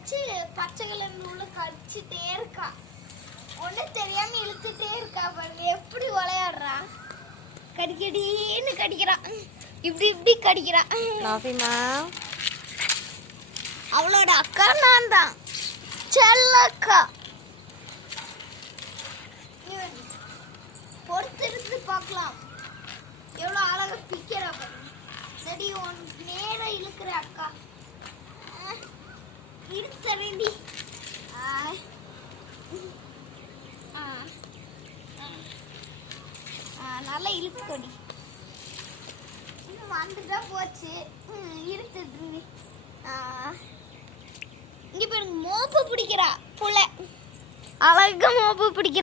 வச்சு பச்சை கலர் நூலை கடிச்சிட்டே இருக்கா. ஒன்றும் தெரியாம இழுத்துட்டே இருக்கா பாருங்க, எப்படி விளையாடுறா. கடிக்கடின்னு கடிக்கிறான், இப்படி இப்படி கடிக்கிறான். அவளோட அக்கா நான் தான், செல்லக்கா. பொறுத்திருந்து பார்க்கலாம் எவ்வளோ அழகா பிக்கிறா பாருங்க. சரி, உன் நேரம் இழுக்கிற அக்கா இருக்க வேண்டி. நல்லா இழுக்கு கொடி. இன்னும் வந்துட்டா போச்சு, இழுத்துட்டு. இங்க பாருங்க, மோப்பு பிடிக்கிறா புள்ள, அழகா மோப்பு பிடிக்கிறா.